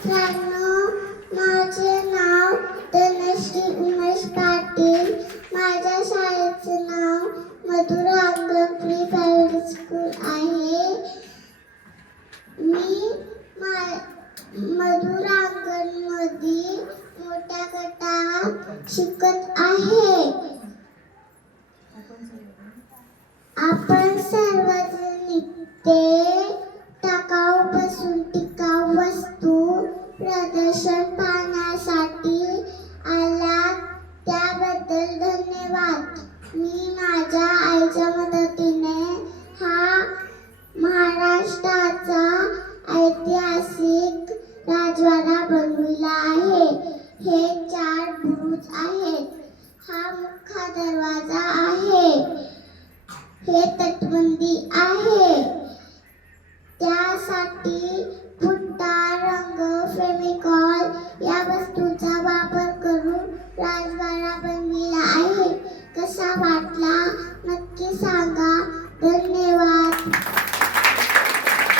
मित्रांनो, माझे नाव धनश्री उमेश पाटील. माझ्या शाळेचं नाव मधुरा अंगण प्री प्रायव्हेट स्कूल आहे. मी मधुरा अंगण मध्ये मोठ्या गटात शिकत आहे. आपण सर्वजण इथे टाकाऊपासून टिकाऊ वस्तू प्रदर्शन पाहण्यासाठी आलात त्याबद्दल धन्यवाद. मी माझ्या आईच्या मदतीने हा महाराष्ट्राचा ऐतिहासिक राजवाडा बनविला आहे. हे 4 बुरुज आहेत. हा मुख्य दरवाजा आहे. हे तटबंदी आहे. त्यासाठी पुट्टा, रंग, फेविकॉल या वस्तूंचा वापर करून राजवाडा बनविला आहे. कसा वाटला नक्की सांगा.